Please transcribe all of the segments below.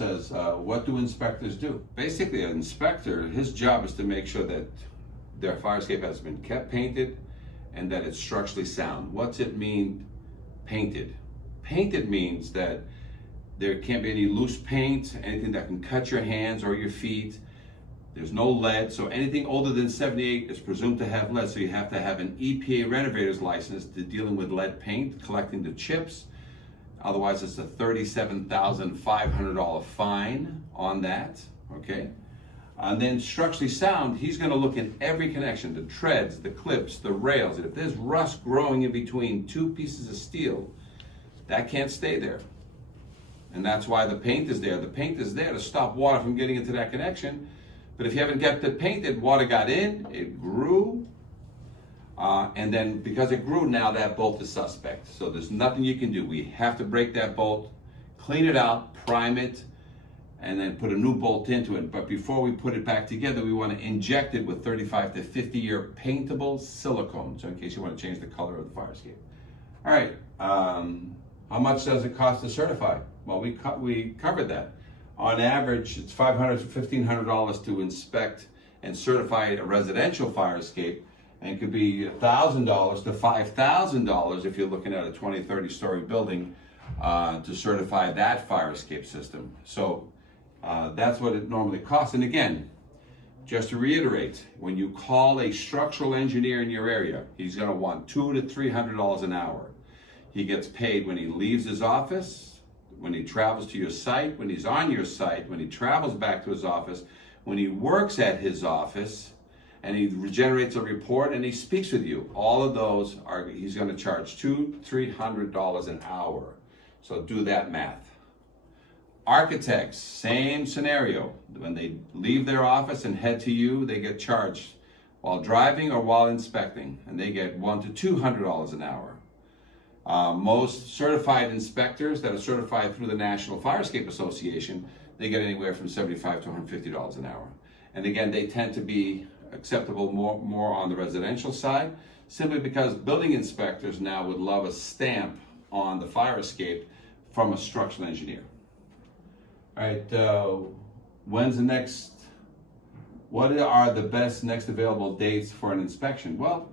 one says, what do inspectors do? Basically, an inspector, his job is to make sure that their fire escape has been kept painted and that it's structurally sound. What's it mean, painted? Painted means that there can't be any loose paint, anything that can cut your hands or your feet. There's no lead, so anything older than 78 is presumed to have lead, so you have to have an EPA renovator's license to dealing with lead paint, collecting the chips. Otherwise, it's a $37,500 fine on that, okay? And then structurally sound, he's gonna look in every connection, the treads, the clips, the rails, and if there's rust growing in between two pieces of steel, that can't stay there. And that's why the paint is there. The paint is there to stop water from getting into that connection. But if you haven't kept it painted, water got in, it grew, and then because it grew, now that bolt is suspect. So there's nothing you can do. We have to break that bolt, clean it out, prime it, and then put a new bolt into it. But before we put it back together, we want to inject it with 35 to 50 year paintable silicone, so in case you want to change the color of the fire escape. All right, how much does it cost to certify? Well, we covered that. On average, it's $500 to $1,500 to inspect and certify a residential fire escape, and it could be $1,000 to $5,000 if you're looking at a 20, 30-story building to certify that fire escape system. So that's what it normally costs. And again, just to reiterate, when you call a structural engineer in your area, he's going to want $200 to $300 an hour. He gets paid when he leaves his office, when he travels to your site, when he's on your site, when he travels back to his office, when he works at his office, and he generates a report and he speaks with you. All of those he's going to charge $200 to $300 an hour. So do that math. Architects, same scenario. When they leave their office and head to you, they get charged while driving or while inspecting, and they get $100 to $200 an hour. Most certified inspectors that are certified through the National Fire Escape Association, they get anywhere from $75 to $150 an hour. And again, they tend to be acceptable more on the residential side, simply because building inspectors now would love a stamp on the fire escape from a structural engineer. All right, what are the best next available dates for an inspection? Well,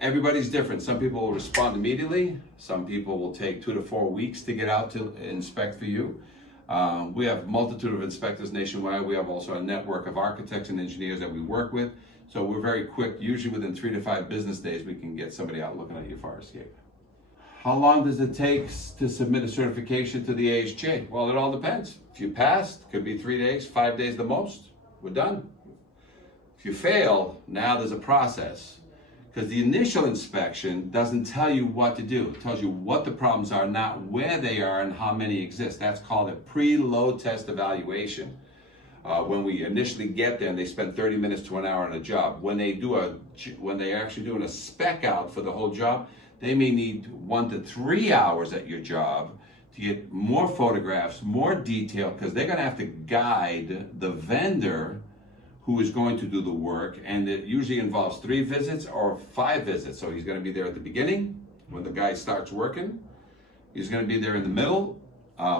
everybody's different. Some people will respond immediately. Some people will take 2 to 4 weeks to get out to inspect for you. We have a multitude of inspectors nationwide. We have also a network of architects and engineers that we work with. So we're very quick. Usually within 3 to 5 business days, we can get somebody out looking at your fire escape. How long does it take to submit a certification to the AHJ? Well, it all depends. If you pass, it could be 3 days, 5 days the most. We're done. If you fail, now there's a process. Because the initial inspection doesn't tell you what to do. It tells you what the problems are, not where they are and how many exist. That's called a preload test evaluation. When we initially get there, and they spend 30 minutes to an hour on a job. When they're actually doing a spec out for the whole job, they may need 1 to 3 hours at your job to get more photographs, more detail, because they're going to have to guide the vendor who is going to do the work, and it usually involves 3 visits or 5 visits. So he's going to be there at the beginning when the guy starts working. He's going to be there in the middle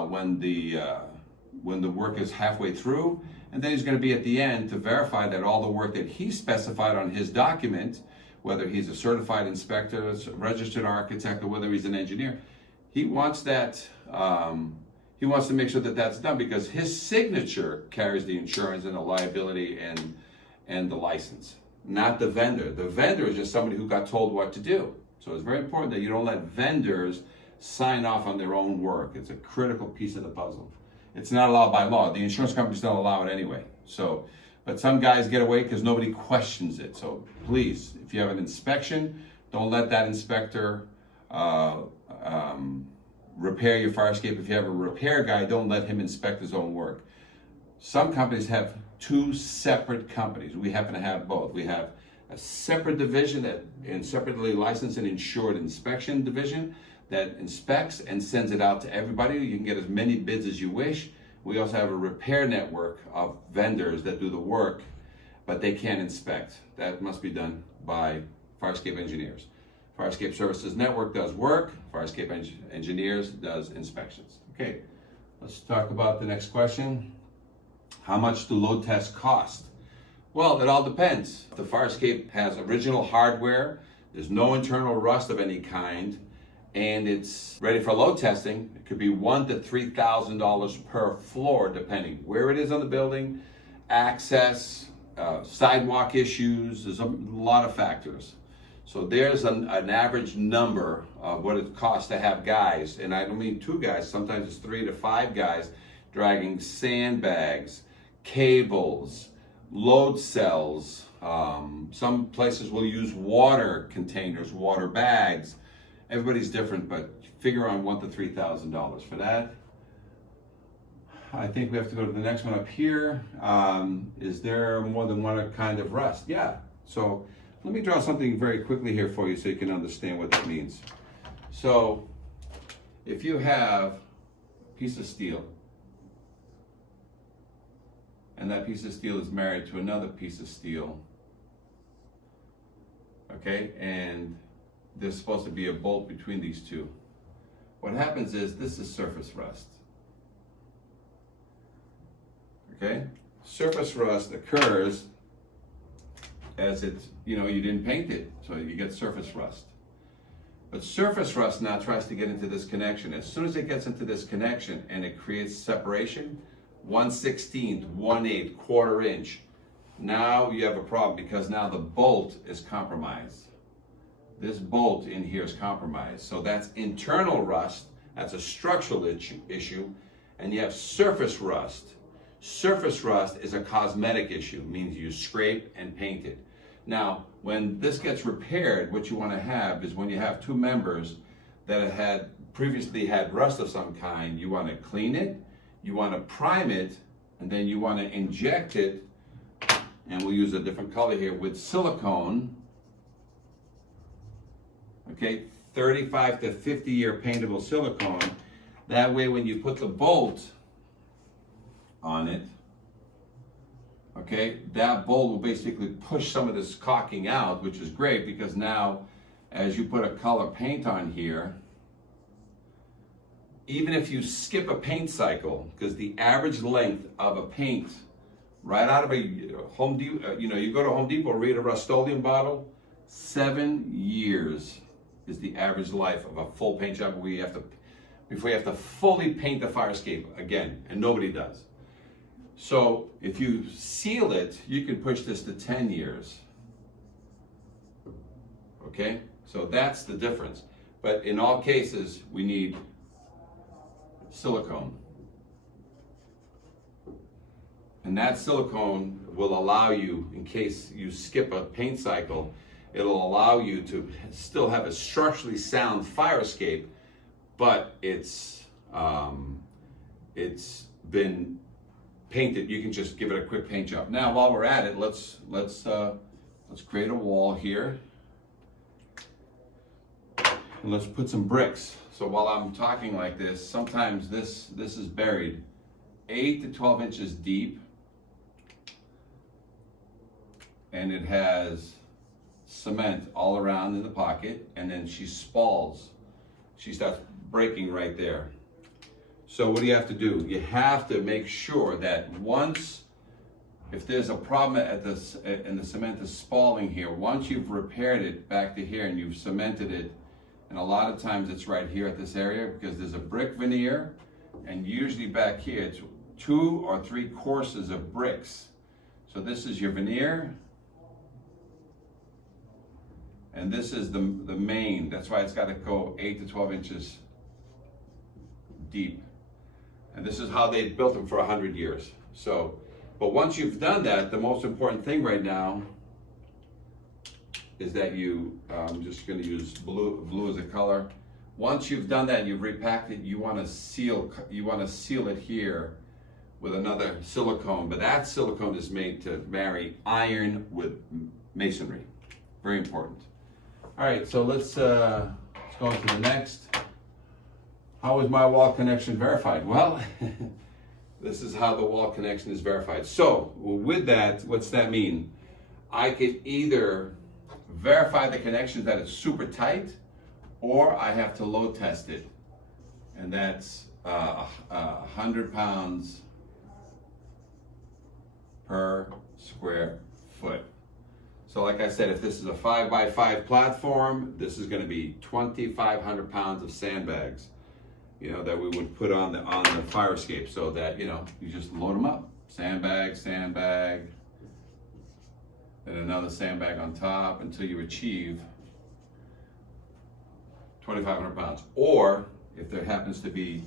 when the work is halfway through, and then he's going to be at the end to verify that all the work that he specified on his document, whether he's a certified inspector, a registered architect, or whether he's an engineer, he wants that. He wants to make sure that that's done because his signature carries the insurance and the liability and the license, not the vendor. The vendor is just somebody who got told what to do. So it's very important that you don't let vendors sign off on their own work. It's a critical piece of the puzzle. It's not allowed by law. The insurance companies don't allow it anyway. So, but some guys get away because nobody questions it. So please, if you have an inspection, don't let that inspector repair your fire escape. If you have a repair guy, don't let him inspect his own work. Some companies have 2 separate companies. We happen to have both. We have a separate division that separately licensed and insured inspection division that inspects and sends it out to everybody. You can get as many bids as you wish. We also have a repair network of vendors that do the work, but they can't inspect. That must be done by fire escape engineers. Fire Escape Services Network does work. Fire Escape Engineers does inspections. Okay, Let's talk about the next question. How much do load tests cost? Well, it all depends. If the fire escape has original hardware, there's no internal rust of any kind, and it's ready for load testing, it could be $1,000 to $3,000 per floor, depending where it is on the building, access, sidewalk issues. There's a lot of factors. So there's an average number of what it costs to have guys, and I don't mean 2 guys, sometimes it's 3 to 5 guys dragging sandbags, cables, load cells. Some places will use water containers, water bags. Everybody's different, but figure on $1,000 to $3,000 for that. I think we have to go to the next one up here. Is there more than one kind of rust? Yeah. So let me draw something very quickly here for you so you can understand what that means. So if you have a piece of steel, and that piece of steel is married to another piece of steel, okay, and there's supposed to be a bolt between these two. What happens is this is surface rust. Okay? Surface rust occurs as it's, you didn't paint it, so you get surface rust. But surface rust now tries to get into this connection. As soon as it gets into this connection and it creates separation, 1/16, 1/8, quarter inch, now you have a problem because now the bolt is compromised. This bolt in here is compromised. So that's internal rust, that's a structural issue, and you have surface rust. Surface rust is a cosmetic issue, means you scrape and paint it. Now, when this gets repaired, what you want to have is when you have 2 members that had previously had rust of some kind, you want to clean it, you want to prime it, and then you want to inject it, and we'll use a different color here, with silicone. Okay, 35 to 50 year paintable silicone. That way when you put the bolt on it, okay, that bolt will basically push some of this caulking out, which is great because now as you put a color paint on here, even if you skip a paint cycle, because the average length of a paint right out of a Home Depot, you go to Home Depot, read a Rust-Oleum bottle, 7 years is the average life of a full paint job before you have to fully paint the fire escape again, and nobody does. So if you seal it, you can push this to 10 years. Okay, so that's the difference. But in all cases, we need silicone. And that silicone will allow you, in case you skip a paint cycle, it'll allow you to still have a structurally sound fire escape, but it's been painted. You can just give it a quick paint job. Now, while we're at it, let's create a wall here, and let's put some bricks. So while I'm talking like this, sometimes this is buried 8 to 12 inches deep, and it has cement all around in the pocket, and then she spalls. She starts breaking right there. So what do you have to do? You have to make sure that once, if there's a problem and the cement is spalling here, once you've repaired it back to here and you've cemented it, and a lot of times it's right here at this area because there's a brick veneer, and usually back here it's 2 or 3 courses of bricks. So this is your veneer, and this is the main. That's why it's got to go 8 to 12 inches deep. And this is how they built them for 100 years. So, but once you've done that, the most important thing right now is that I'm just going to use blue as a color. Once you've done that, you've repacked it, you want to seal it here with another silicone, but that silicone is made to marry iron with masonry. Very important. All right, so let's go on to the next. How is my wall connection verified? Well, this is how the wall connection is verified. So with that, what's that mean? I could either verify the connection that it's super tight, or I have to load test it. And that's 100 pounds per square foot. So like I said, if this is a 5x5 platform, this is going to be 2,500 pounds of sandbags, that we would put on the fire escape, so that, you just load them up. Sandbag, sandbag, and another sandbag on top until you achieve 2,500 pounds. Or if there happens to be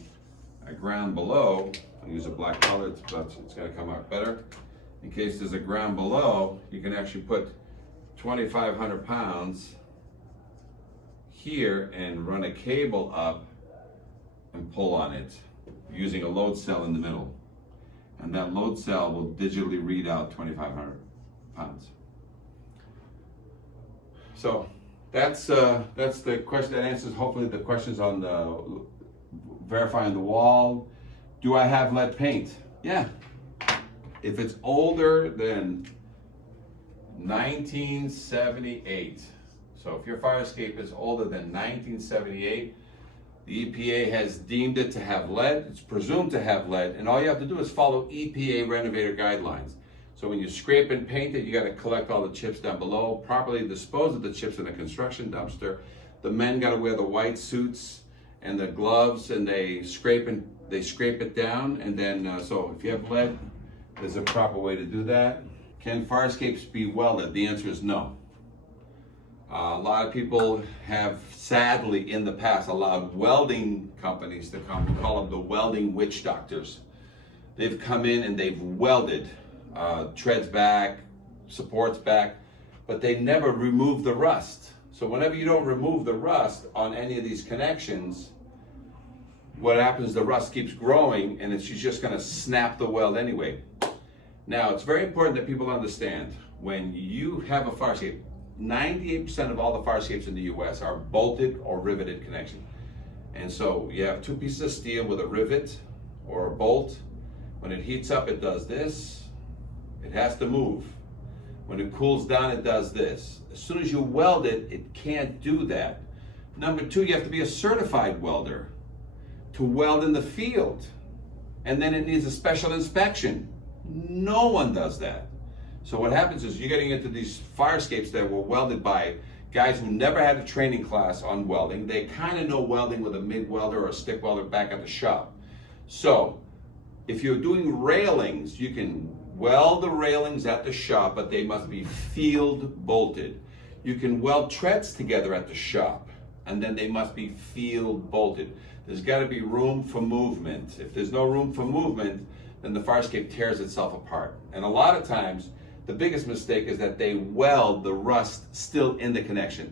a ground below, I'll use a black color, it's going to come out better. In case there's a ground below, you can actually put 2,500 pounds here and run a cable up and pull on it using a load cell in the middle. And that load cell will digitally read out 2,500 pounds. So that's the question that answers hopefully the questions on the verifying the wall. Do I have lead paint? Yeah. If it's older than 1978, so if your fire escape is older than 1978, the EPA has deemed it to have lead. It's presumed to have lead, and all you have to do is follow EPA renovator guidelines. So when you scrape and paint it, you got to collect all the chips down below, properly dispose of the chips in a construction dumpster. The men got to wear the white suits and the gloves, and they scrape it down, and then so if you have lead, there's a proper way to do that. Can fire escapes be welded? The answer is no. A lot of people have, sadly, in the past, allowed welding companies to come. We call them the welding witch doctors. They've come in and they've welded treads back, supports back, but they never remove the rust. So whenever you don't remove the rust on any of these connections, what happens, the rust keeps growing, and she's just going to snap the weld anyway. Now, it's very important that people understand, when you have a fire escape, 98% of all the fire escapes in the US are bolted or riveted connection. And so you have two pieces of steel with a rivet or a bolt. When it heats up, it does this. It has to move. When it cools down, it does this. As soon as you weld it, it can't do that. Number two, you have to be a certified welder to weld in the field. And then it needs a special inspection. No one does that. So what happens is you're getting into these fire escapes that were welded by guys who never had a training class on welding. They kind of know welding with a MIG welder or a stick welder back at the shop. So if you're doing railings, you can weld the railings at the shop, but they must be field bolted. You can weld treads together at the shop, and then they must be field bolted. There's got to be room for movement. If there's no room for movement, then the fire escape tears itself apart. And a lot of times, the biggest mistake is that they weld the rust still in the connection.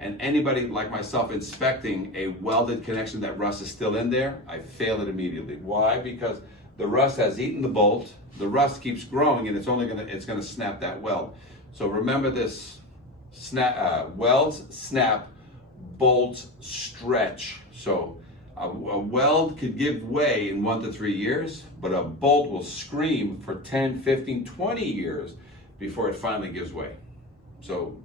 And anybody like myself inspecting a welded connection that rust is still in there, I fail it immediately. Why? Because the rust has eaten the bolt, the rust keeps growing, and it's gonna snap that weld. So remember this: welds snap, bolts stretch. So a weld could give way in 1 to 3 years, but a bolt will scream for 10, 15, 20 years before it finally gives way. So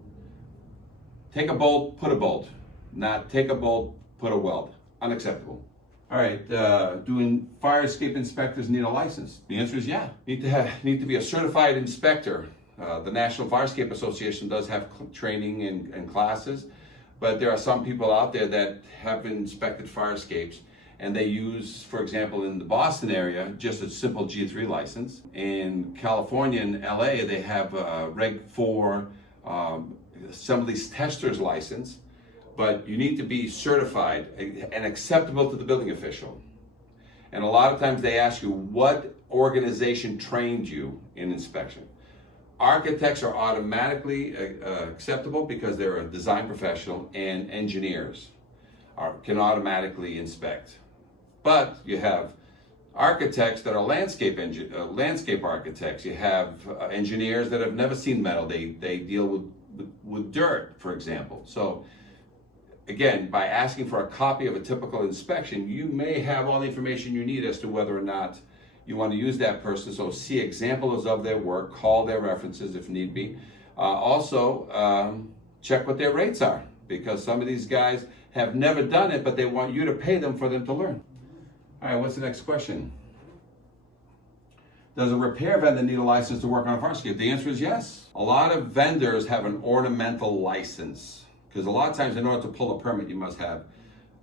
take a bolt, put a bolt. Not take a bolt, put a weld. Unacceptable. All right, do fire escape inspectors need a license? The answer is yeah. Need to be a certified inspector. The National Fire Escape Association does have training and classes, but there are some people out there that have inspected fire escapes, and they use, for example, in the Boston area, just a simple G3 license. In California and LA, they have a Reg 4 assemblies tester's license, but you need to be certified and acceptable to the building official. And a lot of times they ask you, what organization trained you in inspection? Architects are automatically acceptable because they're a design professional, and engineers can automatically inspect. But you have architects that are landscape architects. You have engineers that have never seen metal. They deal with dirt, for example. So again, by asking for a copy of a typical inspection, you may have all the information you need as to whether or not you want to use that person. So see examples of their work, call their references if need be. Also, check what their rates are, because some of these guys have never done it, but they want you to pay them for them to learn. All right, what's the next question? Does a repair vendor need a license to work on a fire escape? The answer is yes. A lot of vendors have an ornamental license, because a lot of times in order to pull a permit, you must have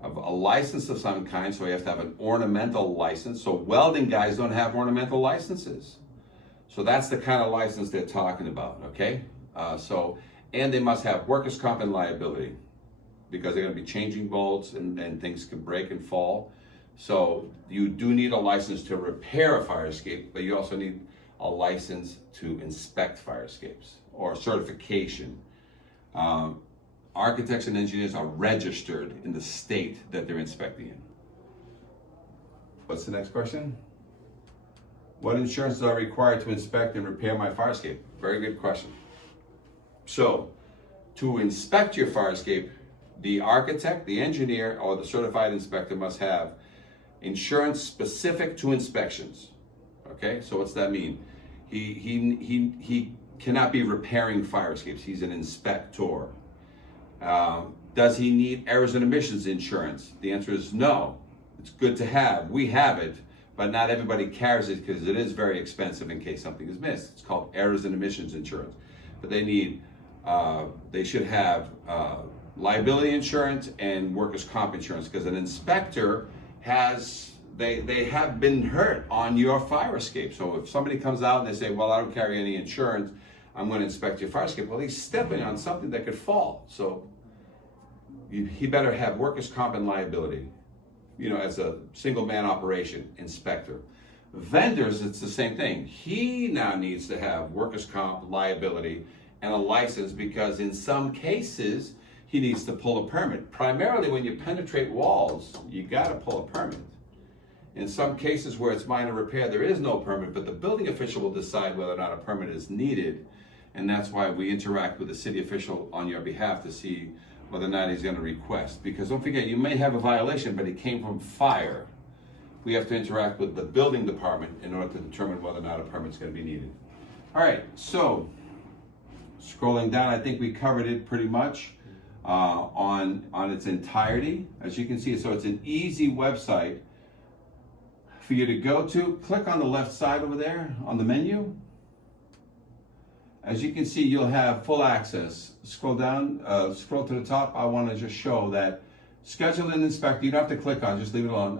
a license of some kind, so you have to have an ornamental license. So welding guys don't have ornamental licenses. So that's the kind of license they're talking about, okay? And they must have workers' comp and liability, because they're gonna be changing bolts and things can break and fall. So you do need a license to repair a fire escape, but you also need a license to inspect fire escapes, or certification. Architects and engineers are registered in the state that they're inspecting in. What's the next question? What insurances are required to inspect and repair my fire escape? Very good question. So, to inspect your fire escape, the architect, the engineer, or the certified inspector must have insurance specific to inspections. Okay, so what's that mean? He cannot be repairing fire escapes. He's an inspector. Does he need errors and omissions insurance? The answer is no. It's good to have. We have it, but not everybody carries it because it is very expensive in case something is missed. It's called errors and omissions insurance. But they should have liability insurance and workers' comp insurance, because an inspector they have been hurt on your fire escape. So if somebody comes out and they say, well, I don't carry any insurance, I'm going to inspect your fire escape. Well, he's stepping on something that could fall. So he better have workers' comp and liability, as a single man operation inspector. Vendors, it's the same thing. He now needs to have workers' comp, liability, and a license, because in some cases, he needs to pull a permit. Primarily when you penetrate walls, you gotta pull a permit. In some cases where it's minor repair, there is no permit, but the building official will decide whether or not a permit is needed. And that's why we interact with the city official on your behalf to see whether or not he's gonna request. Because don't forget, you may have a violation, but it came from fire. We have to interact with the building department in order to determine whether or not a permit's gonna be needed. All right, so scrolling down, I think we covered it pretty much on its entirety. As you can see, so it's an easy website for you to go to. Click on the left side over there on the menu. As you can see, you'll have full access. Scroll down, scroll to the top. I want to just show that schedule an inspector. You don't have to click on, just leave it alone.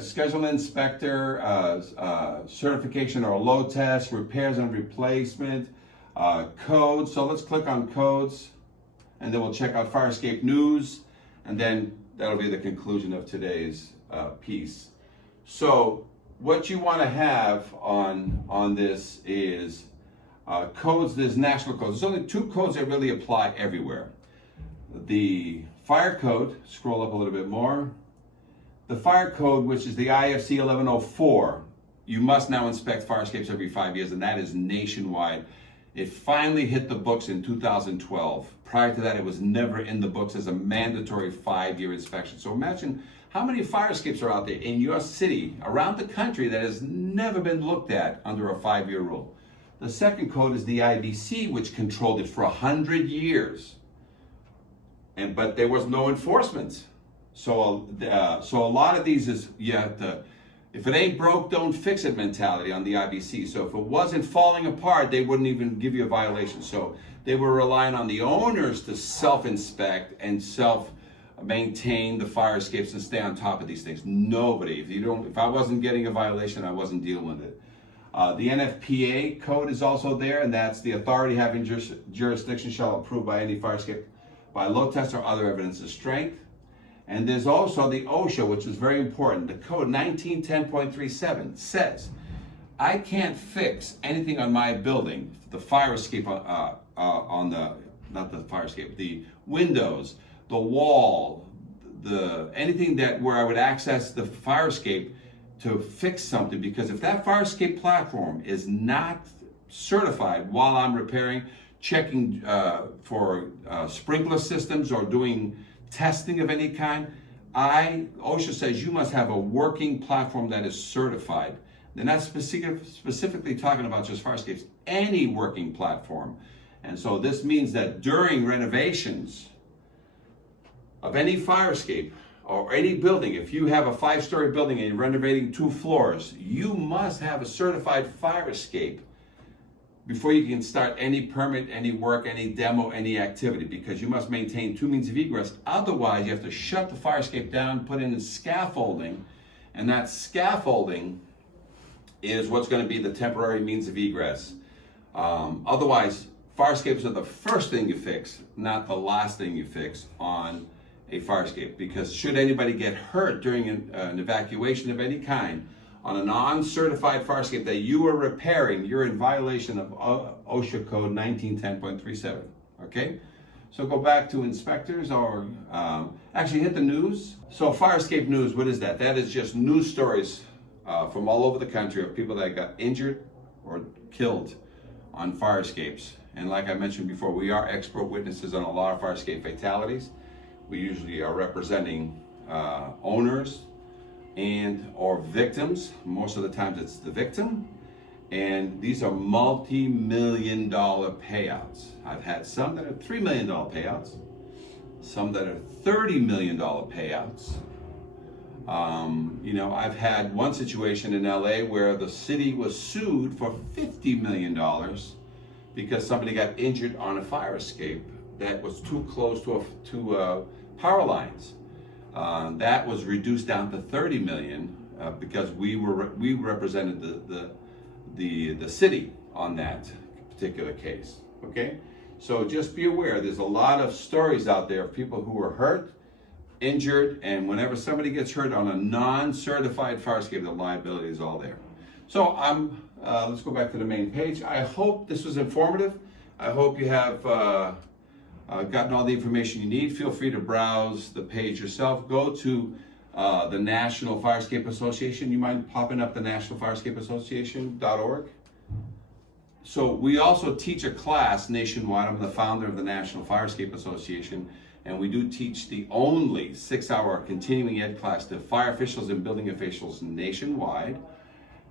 Schedule an inspector, certification or load test, repairs and replacement, codes. So let's click on codes, and then we'll check out fire escape news, and then that'll be the conclusion of today's piece. So what you want to have on this is codes. There's national codes. There's only two codes that really apply everywhere. The fire code, scroll up a little bit more. The fire code, which is the IFC 1104, you must now inspect fire escapes every 5 years, and that is nationwide. It finally hit the books in 2012. Prior to that, it was never in the books as a mandatory 5-year inspection. So imagine how many fire escapes are out there in your city, around the country, that has never been looked at under a 5-year rule. The second code is the IBC, which controlled it for 100 years. But there was no enforcement. So a lot of these is, you have to, if it ain't broke, don't fix it mentality on the IBC. So if it wasn't falling apart, they wouldn't even give you a violation. So they were relying on the owners to self-inspect and self-maintain the fire escapes and stay on top of these things. Nobody. If I wasn't getting a violation, I wasn't dealing with it. The NFPA code is also there, and that's the authority having jurisdiction shall approve by any fire escape by load test or other evidence of strength. And there's also the OSHA, which is very important. The code 1910.37 says, I can't fix anything on my building, the fire escape the windows, the wall, anything where I would access the fire escape to fix something, because if that fire escape platform is not certified while I'm repairing, checking for sprinkler systems or doing testing of any kind, OSHA says you must have a working platform that is certified. They're not specifically talking about just fire escapes, any working platform. And so this means that during renovations of any fire escape, or any building, if you have a 5-story building and you're renovating 2 floors, you must have a certified fire escape before you can start any permit, any work, any demo, any activity, because you must maintain 2 means of egress. Otherwise, you have to shut the fire escape down, put in scaffolding, and that scaffolding is what's going to be the temporary means of egress. Otherwise, fire escapes are the first thing you fix, not the last thing you fix on a fire escape, because should anybody get hurt during an evacuation of any kind, on a non-certified fire escape that you are repairing, you're in violation of OSHA code 1910.37, okay? So go back to inspectors, or actually hit the news. So fire escape news, what is that? That is just news stories from all over the country of people that got injured or killed on fire escapes. And like I mentioned before, we are expert witnesses on a lot of fire escape fatalities. We usually are representing owners and or victims. Most of the times it's the victim, and these are multi-million-dollar payouts. I've had some that are $3 million payouts, some that are $30 million payouts. You know, I've had one situation in LA where the city was sued for $50 million because somebody got injured on a fire escape that was too close to power lines. That was reduced down to $30 million because we represented the city on that particular case. Okay, so just be aware. There's a lot of stories out there of people who were hurt, injured, and whenever somebody gets hurt on a non-certified fire escape, the liability is all there. So let's go back to the main page. I hope this was informative. I hope you have gotten all the information you need. Feel free to browse the page yourself. Go to the National Fire Escape Association. You mind popping up the National Fire Escape Association.org? So we also teach a class nationwide. I'm the founder of the National Fire Escape Association, and we do teach the only 6-hour continuing ed class to fire officials and building officials nationwide.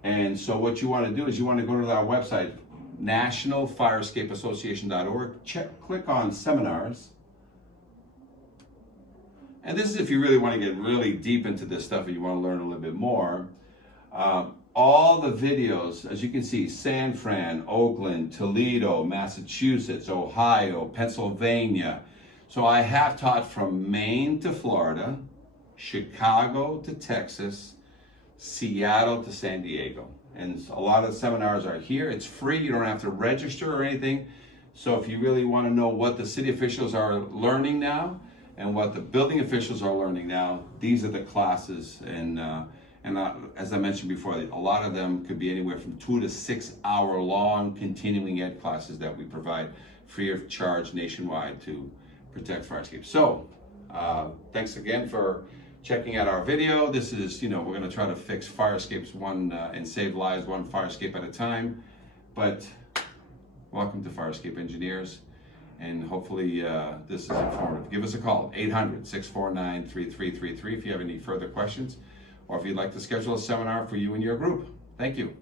And so what you want to do is you want to go to our website, nationalfireescapeassociation.org. Click on seminars. And this is if you really want to get really deep into this stuff and you want to learn a little bit more. All the videos, as you can see, San Fran, Oakland, Toledo, Massachusetts, Ohio, Pennsylvania. So I have taught from Maine to Florida, Chicago to Texas, Seattle to San Diego. And a lot of the seminars are here. It's free. You don't have to register or anything. So if you really want to know what the city officials are learning now and what the building officials are learning now, these are the classes. And as I mentioned before, a lot of them could be anywhere from 2 to 6 hour long continuing ed classes that we provide free of charge nationwide to protect fire escapes. So thanks again for checking out our video. This is, we're going to try to fix fire escapes and save lives one fire escape at a time. But welcome to Fire Escape Engineers, and hopefully this is informative. Give us a call, 800-649-3333 if you have any further questions, or if you'd like to schedule a seminar for you and your group. Thank you.